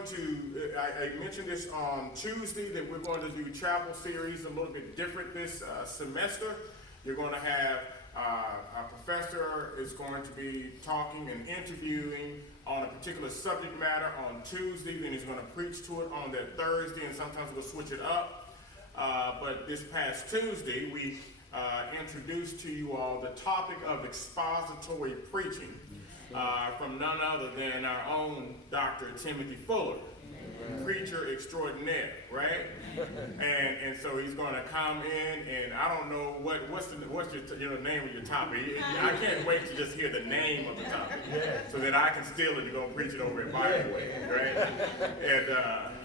going to, I mentioned this on Tuesday, that we're going to do chapel series a little bit different this semester. You're going to have a professor is going to be talking and interviewing on a particular subject matter on Tuesday, then he's going to preach to it on that Thursday, and sometimes we'll switch it up. But this past Tuesday, we introduced to you all the topic of expository preaching from none other than our own Dr. Timothy Fuller, preacher extraordinaire, right? And so he's going to come in, and I don't know what's your name of your topic. I can't wait to just hear the name of the topic, so that I can steal it and go preach it over at Bible Way, right?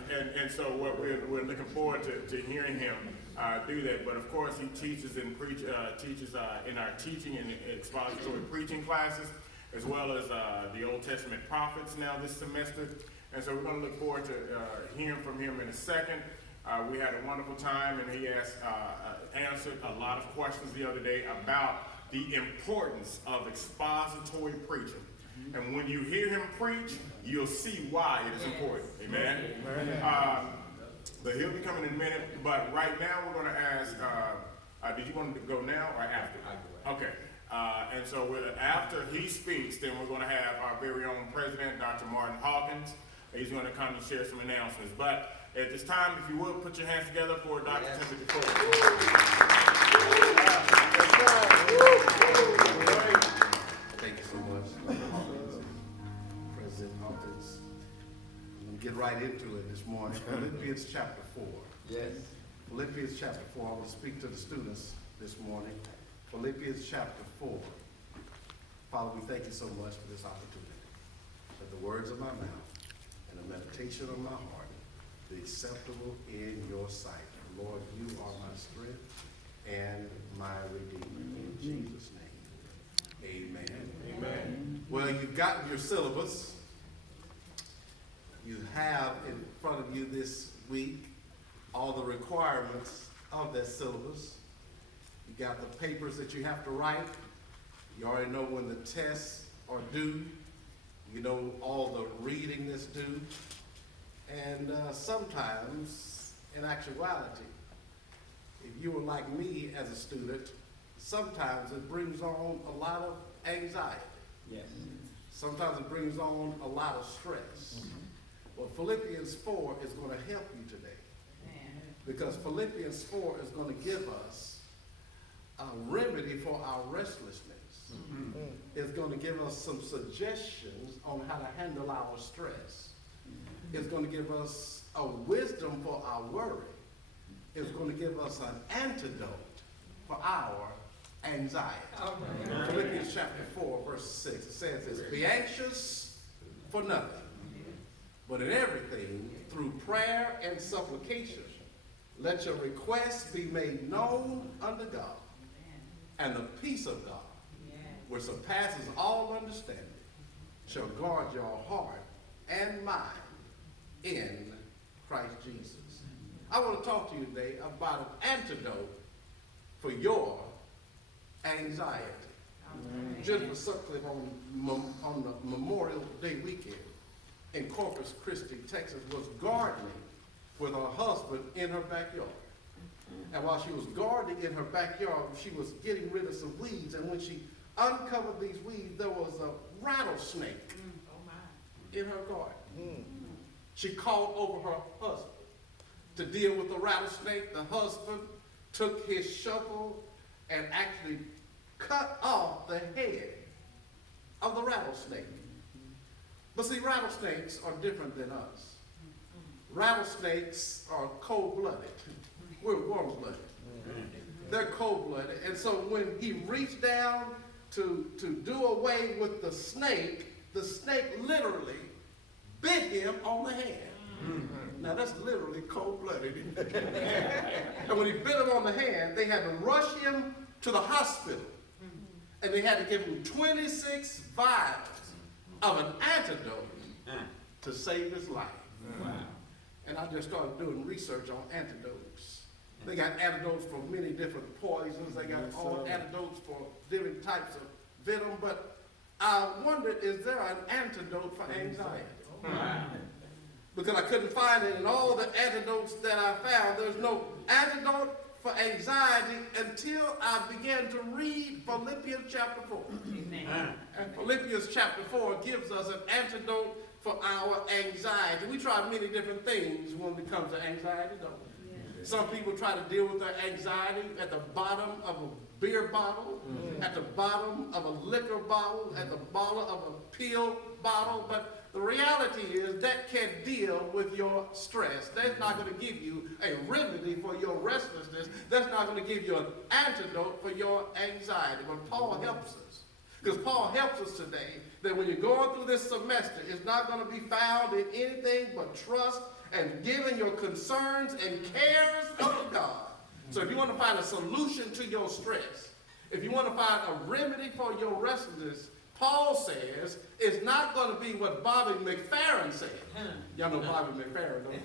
And so what we're looking forward to hearing him do that. But of course, he teaches and teaches in our teaching and expository preaching classes, as well as the Old Testament prophets now this semester. And so we're going to look forward to hearing from him in a second. We had a wonderful time, and he answered a lot of questions the other day about the importance of expository preaching. And when you hear him preach, you'll see why it is important. Amen? But he'll be coming in a minute. But right now, we're going to ask, did you want to go now or after? Okay. And so after he speaks, then we're going to have our very own president, Dr. Martin Hawkins. He's going to come and share some announcements. But at this time, if you would, put your hands together for Dr. Timothy Fuller. Thank you so much, President Hawkins. I'm going to get right into it this morning. Philippians chapter 4. Yes. Philippians chapter 4. I will speak to the students this morning. Philippians chapter 4. Father, we thank you so much for this opportunity. That the words of my mouth and the meditation of my heart be acceptable in your sight. Lord, you are my strength and my redeemer. In Jesus' name, amen. Amen. Well, you've gotten your syllabus. You have in front of you this week all the requirements of that syllabus. You got the papers that you have to write. You already know when the tests are due. You know all the reading that's due. And sometimes, in actuality, if you were like me as a student, sometimes it brings on a lot of anxiety. Yes. Sometimes it brings on a lot of stress. Well, Philippians 4 is going to help you today. Because Philippians 4 is going to give us a remedy for our restlessness. It's going to give us some suggestions on how to handle our stress. It's going to give us a wisdom for our worry. It's going to give us an antidote for our anxiety. Philippians chapter 4, verse 6, it says this: be anxious for nothing, but in everything, through prayer and supplication, let your requests be made known unto God, and the peace of God, which surpasses all understanding, shall guard your heart and mind in Christ Jesus. I want to talk to you today about an antidote for your anxiety. Jennifer Sutcliffe on the Memorial Day weekend in Corpus Christi, Texas, was gardening with her husband in her backyard. And while she was gardening in her backyard, she was getting rid of some weeds. And when she uncovered these weeds, there was a rattlesnake in her garden. She called over her husband to deal with the rattlesnake. The husband took his shovel and actually cut off the head of the rattlesnake. But see, rattlesnakes are different than us. Rattlesnakes are cold-blooded. We're warm-blooded. They're cold-blooded. And so when he reached down to do away with the snake literally bit him on the hand. Now that's literally cold-blooded. And when he bit him on the hand, they had to rush him to the hospital. And they had to give him 26 vials of an antidote to save his life. Wow. And I just started doing research on antidotes. They got antidotes for many different poisons. They got all antidotes for different types of venom. But I wondered, is there an antidote for anxiety? Wow. because I couldn't find it in all the antidotes that I found. There's no antidote for anxiety until I began to read Philippians chapter 4. Amen. And Philippians chapter 4 gives us an antidote for our anxiety. We try many different things when it comes to anxiety, don't we? Yeah. Some people try to deal with their anxiety at the bottom of a beer bottle, at the bottom of a liquor bottle, at the bottom of a pill bottle, but the reality is that can't deal with your stress. That's not going to give you a remedy for your restlessness. That's not going to give you an antidote for your anxiety. But Paul helps us. Because Paul helps us today that when you're going through this semester, it's not going to be found in anything but trust and giving your concerns and cares unto God. So if you want to find a solution to your stress, if you want to find a remedy for your restlessness, Paul says it's not going to be what Bobby McFerrin said. Y'all know Bobby McFerrin, don't you?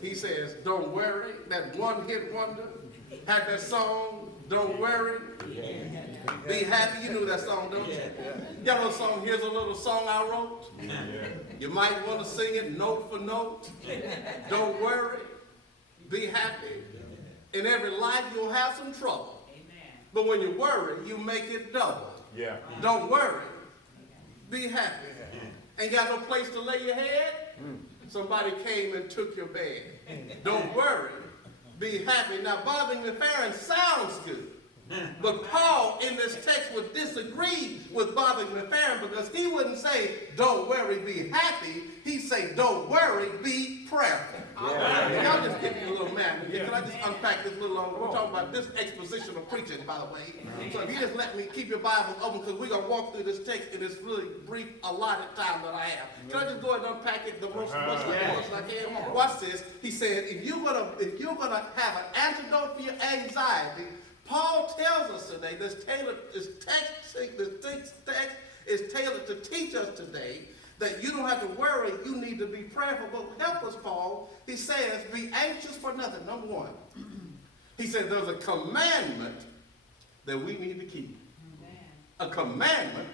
He says, don't worry. That one-hit wonder had that song, Don't Worry, Be Happy. You knew that song, don't you? Y'all know the song, Here's a Little Song I Wrote. You might want to sing it note for note. Don't worry, be happy. In every life you'll have some trouble. But when you worry, you make it double. Yeah. Don't worry. Be happy. Ain't got no place to lay your head? Somebody came and took your bed. Don't worry. Be happy. Now, Bobby McFerrin sounds good. But Paul, in this text, would disagree with Bobby McFerrin because he wouldn't say, don't worry, be happy. He'd say, don't worry, be prayerful. Yeah. Y'all just give me a little man. Can I just unpack this a little longer? We're talking about this expositional preaching, by the way. So if you just let me keep your Bible open, because we're going to walk through this text in this really brief, allotted time that I have. Can I just go ahead and unpack it the most I can? Watch this. He said, if you're gonna have an antidote for your anxiety, Paul tells us today, this text is tailored to teach us today that you don't have to worry, you need to be prayerful. But help us, Paul. He says, be anxious for nothing, number one. He said there's a commandment that we need to keep. A commandment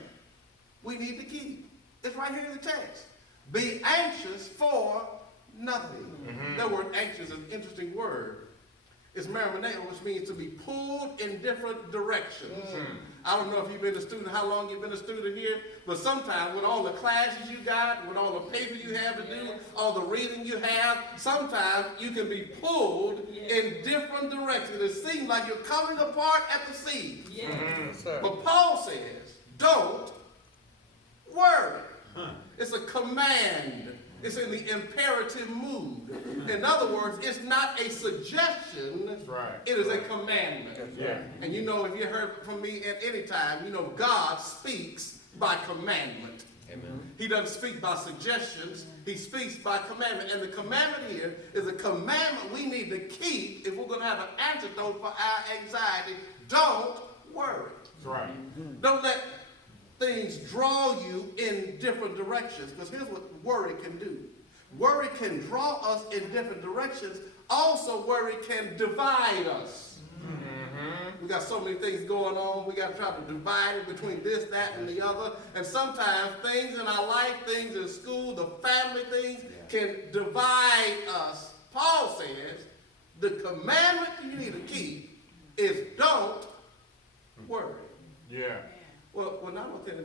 we need to keep. It's right here in the text. Be anxious for nothing. That word anxious is an interesting word. It's marimoneo, which means to be pulled in different directions. I don't know if you've been a student, how long you've been a student here, but sometimes with all the classes you got, with all the paper you have to do, all the reading you have, sometimes you can be pulled in different directions. It seems like you're coming apart at the seams. But Paul says, don't worry. It's a command. It's in the imperative mood. In other words, it's not a suggestion. That's right. It is a commandment. Yeah. And you know, if you heard from me at any time, you know God speaks by commandment. Amen. He doesn't speak by suggestions. He speaks by commandment. And the commandment here is a commandment we need to keep if we're going to have an antidote for our anxiety. Don't worry. That's right. Don't let things draw you in different directions, because here's what worry can do. Worry can draw us in different directions. Also, worry can divide us. We got so many things going on. We got to try to divide it between this, that, and the other. And sometimes things in our life, things in school, the family things can divide us. Paul says the commandment you need to keep is don't worry. Yeah. Well, not only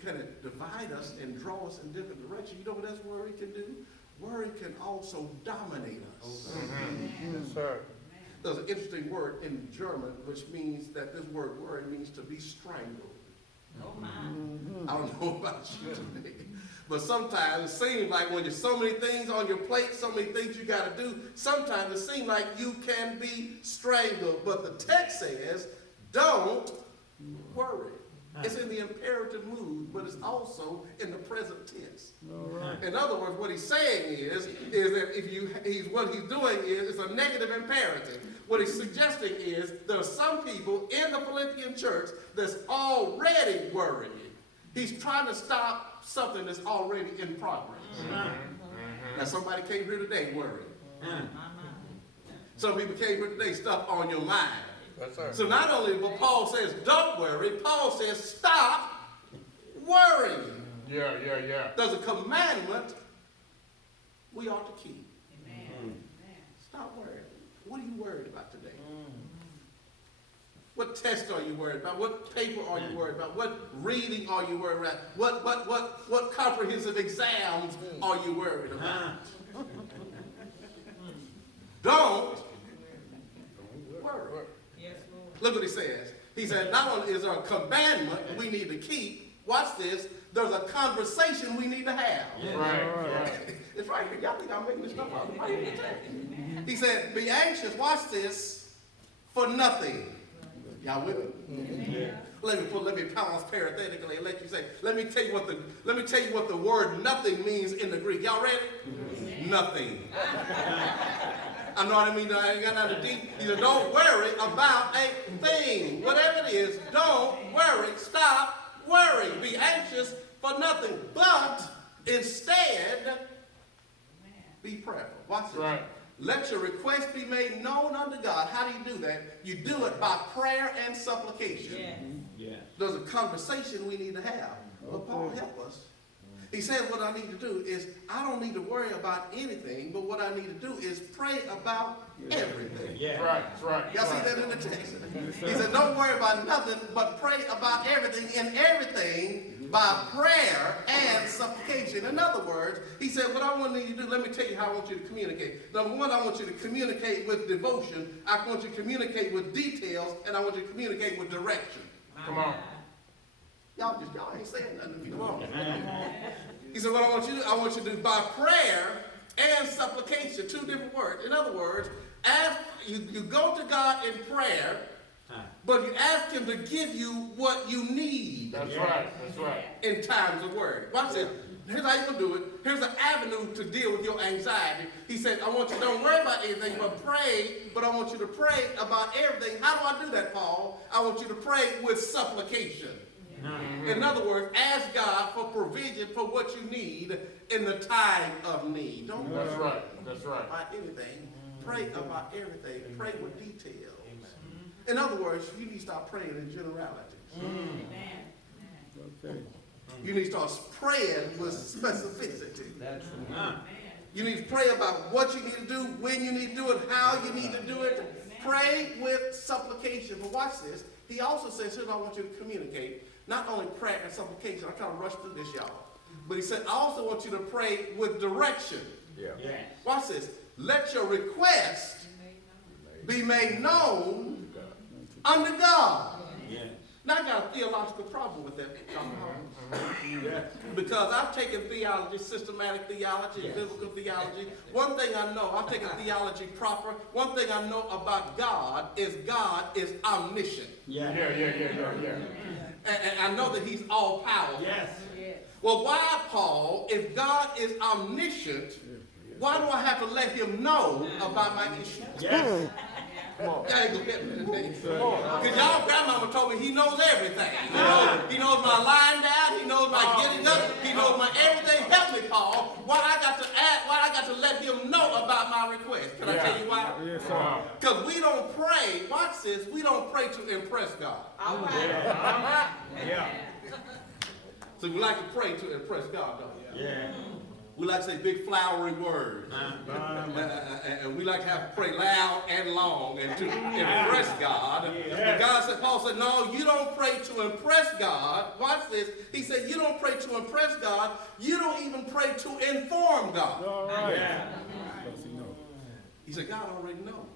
can it divide us and draw us in different directions, you know what else worry can do? Worry can also dominate us. Yes, sir. There's an interesting word in German, which means that this word worry means to be strangled. Oh my. I don't know about you today, but sometimes it seems like when there's so many things on your plate, so many things you got to do, sometimes it seems like you can be strangled. But the text says, don't worry. It's in the imperative mood, but it's also in the present tense. Right. In other words, what he's saying is that what he's doing is it's a negative imperative. What he's suggesting is there are some people in the Philippian church that's already worrying. He's trying to stop something that's already in progress. Now somebody came here today worrying. Some people came here today, stuff on your mind. So not only, but Paul says, don't worry, Paul says, stop worrying. Yeah. There's a commandment we ought to keep. Amen. Stop worrying. What are you worried about today? What test are you worried about? What paper are you worried about? What reading are you worried about? What comprehensive exams are you worried about? Don't worry. Yes, Lord. Look what he says. He said, not only is there a commandment we need to keep, watch this, there's a conversation we need to have. Right. It's right here. Y'all think I'm making this stuff up? It's right here in the text. He said, be anxious, watch this, for nothing. Y'all with me? Let me pause parenthetically and let me tell you what the word nothing means in the Greek. Y'all ready? Nothing. I know what I mean. I ain't got nothing deep. He said, don't worry about a thing. Whatever it is, don't worry. Stop worrying. Be anxious for nothing. But instead, be prayerful. Watch this. Right. Let your request be made known unto God. How do you do that? You do it by prayer and supplication. Yes. There's a conversation we need to have. Well, Paul, help us. He said what I need to do is, I don't need to worry about anything, but what I need to do is pray about everything. That's right. Y'all see that in the text? He said, don't worry about nothing, but pray about everything, and everything by prayer and supplication. In other words, he said, what I want you to do, let me tell you how I want you to communicate. Number one, I want you to communicate with devotion. I want you to communicate with details, and I want you to communicate with direction. Come on. Y'all ain't saying nothing. Come on. He said, what I want you to do, I want you to do by prayer and supplication, two different words. In other words, you go to God in prayer, but you ask him to give you what you need. That's right. In times of worry. Watch this. Here's how you're going to do it. Here's an avenue to deal with your anxiety. He said, I want you to don't worry about anything, but pray, but I want you to pray about everything. How do I do that, Paul? I want you to pray with supplication. In other words, ask God for provision for what you need in the time of need. Don't worry about anything. Pray about everything. Pray with details. In other words, you need to start praying in generalities. You need to start praying with specificity. That's right. You need to pray about what you need to do, when you need to do it, how you need to do it. Pray with supplication. But watch this. He also says, here's what I want you to communicate. Not only prayer and supplication. I'm trying to rush through this, y'all. But he said, I also want you to pray with direction. Watch this. Let your request be made known unto God. Now I got a theological problem with that. Because I've taken theology, systematic theology, biblical theology. One thing I know, I've taken theology proper. One thing I know about God is omniscient. And I know that he's all powerful. Well, why, Paul, if God is omniscient, why do I have to let him know about my issues? Y'all ain't gonna get me today. Because y'all grandmama told me he knows everything. He knows my lying down, he knows my getting up, he knows my everything. Help me, Paul. Why I got to let him know about my request? Can I tell you why? Because we don't pray, watch this, we don't pray to impress God. All right. So we like to pray to impress God, don't we? We like to say big flowery words. And we like to have to pray loud and long and to impress God. But Paul said, no, you don't pray to impress God. Watch this. He said, you don't pray to impress God. You don't even pray to inform God. He said, God already knows.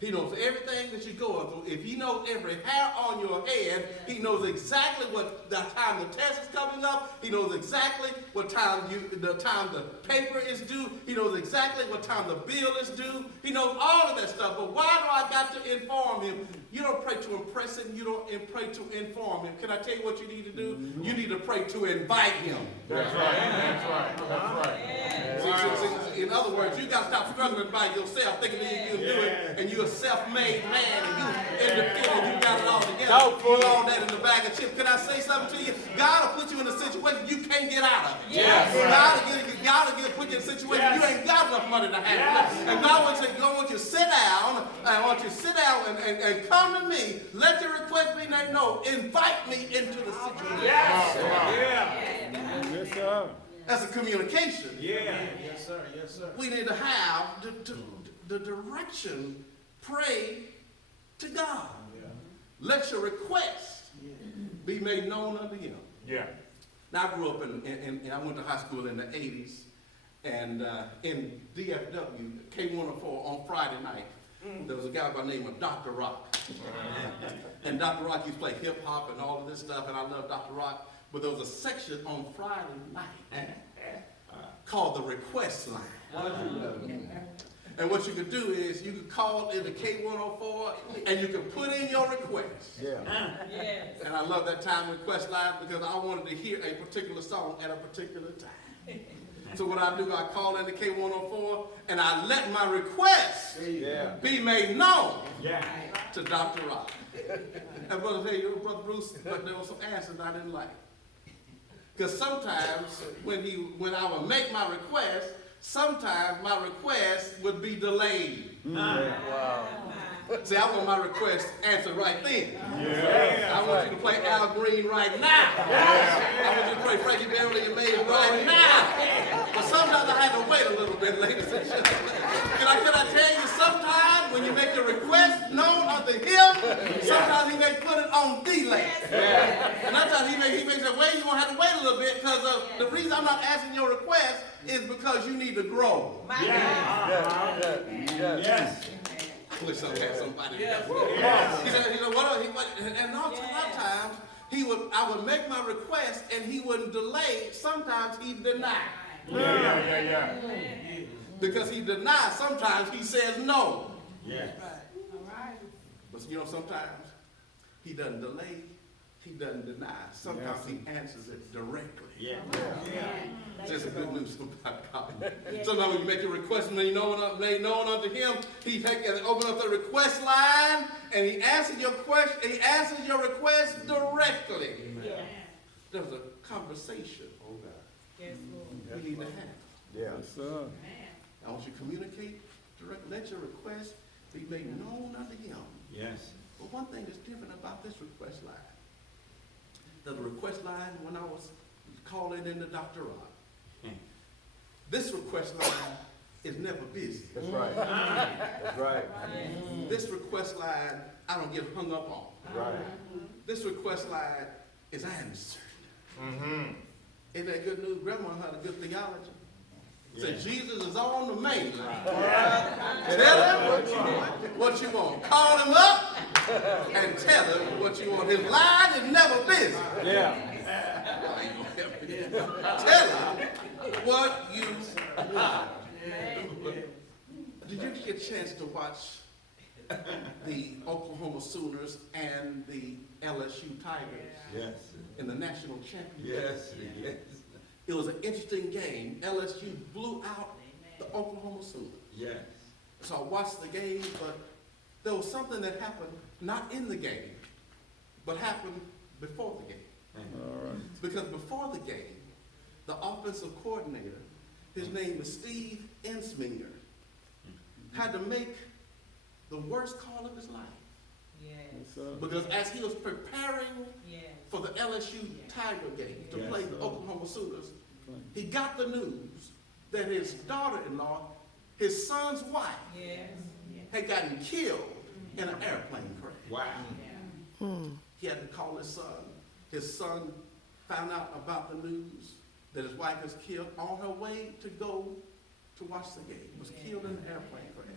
He knows everything that you're going through. If he knows every hair on your head, he knows exactly what the time the test is coming up. He knows exactly what time the paper is due. He knows exactly what time the bill is due. He knows all of that stuff. But why do I got to inform him? You don't pray to impress him. You don't pray to inform him. Can I tell you what you need to do? You need to pray to invite him. That's right. In other words, you got to stop struggling by yourself, thinking that you can do it, and you're a self-made man, and you independent, you got it all together. Put all that in the bag of chips. Can I say something to you? God will put you in a situation you can't get out of it. God will put you in a situation you ain't got enough money to handle it. And God wants you to sit down, I want you to sit down and come to me. Let your request be made known. Invite me into the situation. as a communication. Yeah. Yes, sir. Yes, sir. We need to have the direction, pray to God. Yeah. Let your request be made known unto him. Yeah. Now, I grew up I went to high school in the 80s, and in DFW, K104 on Friday night, there was a guy by the name of Dr. Rock. And Dr. Rock used to play hip hop and all of this stuff, and I love Dr. Rock, but there was a section on Friday night called the request line. And what you could do is you could call in the K104 and you could put in your request. Yeah. Yes. And I love that time request line because I wanted to hear a particular song at a particular time. So what I do, I call in the K104 and I let my request be made known to Dr. Rock. And brother, hey, brother Bruce, but there were some answers I didn't like. Because sometimes when I would make my request, sometimes my request would be delayed. Wow. See, I want my request answered right then. Yeah. I want you to play Al Green right now. I want you to play Frankie Beverly and Mays right now. But sometimes I had to wait a little bit, ladies and gentlemen. Can I tell you, sometimes when you make your request known unto him, sometimes he may put it on delay. And sometimes he may say, wait, you're going to have to wait a little bit because the reason I'm not asking your request is because you need to grow. My God. Yes. I wish I had somebody. Yes. He said, and a lot of times I would make my request and he wouldn't delay. Sometimes he denied. Yeah. Because he denies, sometimes he says no. Yeah. But sometimes he doesn't delay, he doesn't deny. Sometimes he answers it directly. Yeah. Just good news about God. Sometimes when you make a request and made known unto him, he take and open up the request line and he answers your question. He answers your request directly. Yes. There's a conversation Yes, Lord. we need to have. Yes, sir. I want you to communicate directly. Let your request be made known unto him. Yes. But one thing that's different about this request line. The request line when I was calling in the Dr. Rock. This request line is never busy. That's right. That's right. This request line I don't get hung up on. Right. This request line is answered. Isn't that good news? Grandma had a good theology. Said Jesus is on the main line. Tell him what you want. Call him up and tell him what you want. His line is never busy. Yeah. Tell him what you want. Did you get a chance to watch the Oklahoma Sooners and the LSU Tigers Yes. in the national championship? Yes. Yes. It was an interesting game. LSU blew out the Oklahoma Sooners. Yes. So I watched the game, but there was something that happened not in the game, but happened before the game. All right. Because before the game, the offensive coordinator, his name is Steve Ensminger, had to make the worst call of his life. Yes. Because as he was preparing Yes. for the LSU Tiger game to Yes. play the Oklahoma Sooners, he got the news that his daughter-in-law, his son's wife, Yes. had gotten killed in an airplane crash. Wow. He had to call his son. His son found out about the news that his wife was killed on her way to go to watch the game. Was killed in an airplane crash.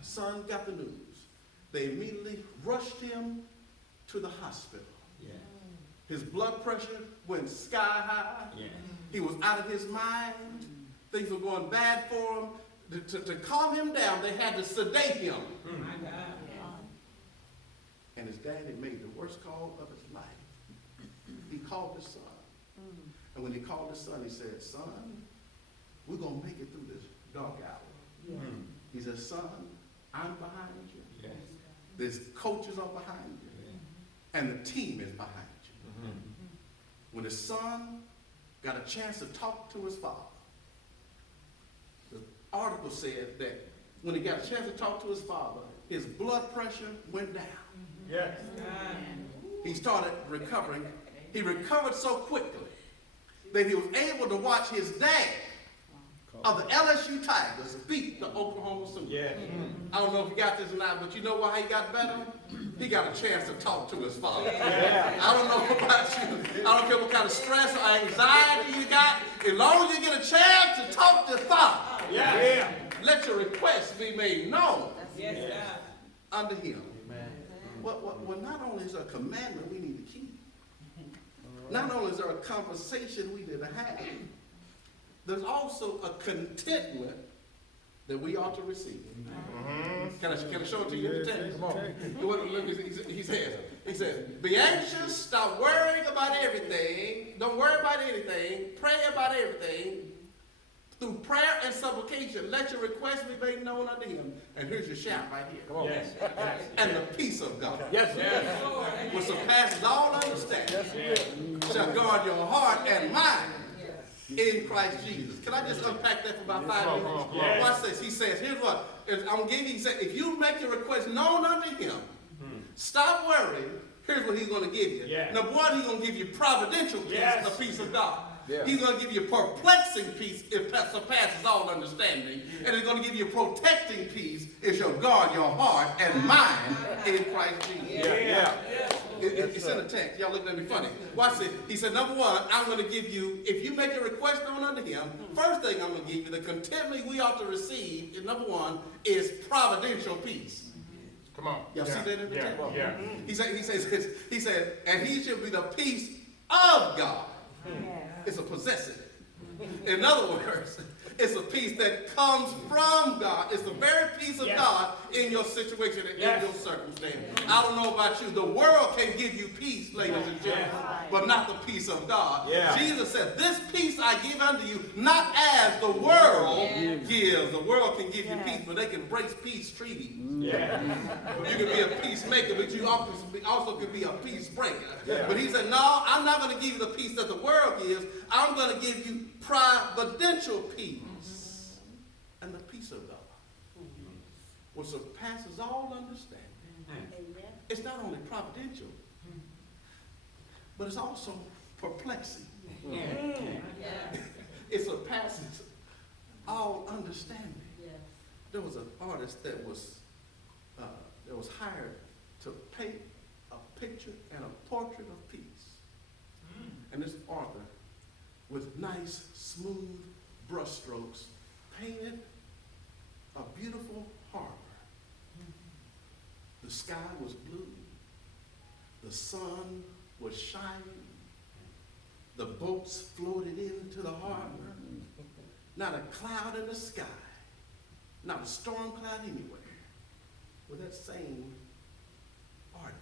Son got the news. They immediately rushed him to the hospital. Yeah. His blood pressure went sky high. Yeah. He was out of his mind. Things were going bad for him. To calm him down, they had to sedate him. My God. And his daddy made the worst call of his life. He called his son. And when he called his son, he said, son, we're going to make it through this dark hour. He said, son, I'm behind you. Yes. There's coaches are behind you. Yeah. And the team is behind you. When his son got a chance to talk to his father, the article said that when he got a chance to talk to his father, his blood pressure went down. Yes. He started recovering. He recovered so quickly that he was able to watch his dad of the LSU Tigers beat the Oklahoma Sooners. Yeah. I don't know if you got this or not, but you know why he got better? He got a chance to talk to his father. Yeah. I don't know about you. I don't care what kind of stress or anxiety you got. As long as you get a chance to talk to father, Yeah. let your requests be made known Yes, God. unto him. Well, not only is there a commandment we need to keep, not only is there a conversation we need to have, there's also a contentment that we ought to receive. Can I show it to you in the text? Come on. Look, he says, be anxious, stop worrying about everything, don't worry about anything, pray about everything. Through prayer and supplication, let your requests be made known unto him. And here's your shout right here. Come on. Yes. And the peace of God, Yes, sir. which surpasses all understanding, shall guard your heart and mind in Christ Jesus. Can I just unpack that for about 5 minutes? Yes. Watch this. He says, here's what. I'm going to give you, he said, if you make your request known unto him, stop worrying. Here's what he's going to give you. Yeah. Number one, he's going to give you providential peace, Yes. the peace of God. Yeah. He's going to give you perplexing peace, it surpasses all understanding. And he's going to give you protecting peace, it shall guard your heart and mind in Christ Jesus. Yeah. It's in the text. Y'all looking at me funny. Watch this. He said, number one, I'm going to give you, if you make a request known unto him, first thing I'm going to give you, the contentment we ought to receive, is number one, is providential peace. Come on. Y'all see that in the text? Yeah. He said, and he should be the peace of God. It's a possessive. In other words, it's a peace that comes from God. It's the very peace of Yes. God in your situation and Yes. in your circumstance. I don't know about you. The world can give you peace, ladies and gentlemen, but not the peace of God. Yeah. Jesus said, this peace I give unto you, not as the world gives. The world can give you peace, but they can break peace treaties. Yeah. You can be a peacemaker, but you also can be a peace breaker. Yeah. But he said, no, I'm not going to give you the peace that the world gives. I'm going to give you providential peace. And the peace of God, which surpasses all understanding. It's not only providential, but it's also perplexing. It surpasses all understanding. There was an artist that was hired to paint a picture and a portrait of peace. And this author, with nice, smooth brushstrokes, painted a beautiful harbor. The sky was blue. The sun was shining. The boats floated into the harbor. Not a cloud in the sky. Not a storm cloud anywhere. Well, that same artist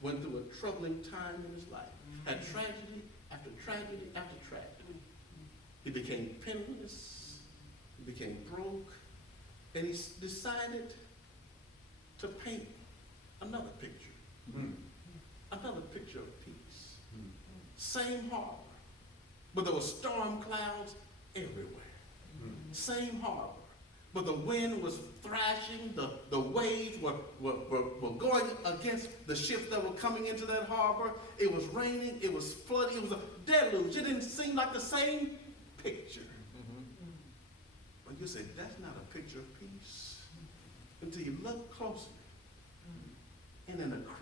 went through a troubling time in his life. Had tragedy after tragedy after tragedy. He became penniless. He became broke. And he decided to paint another picture. Another picture of peace. Same harbor. But there were storm clouds everywhere. Same harbor. But the wind was thrashing, the waves were going against the ships that were coming into that harbor. It was raining, it was flooding, it was a deluge. It didn't seem like the same picture. But you say, that's not a picture of peace. Until you look closely. And in a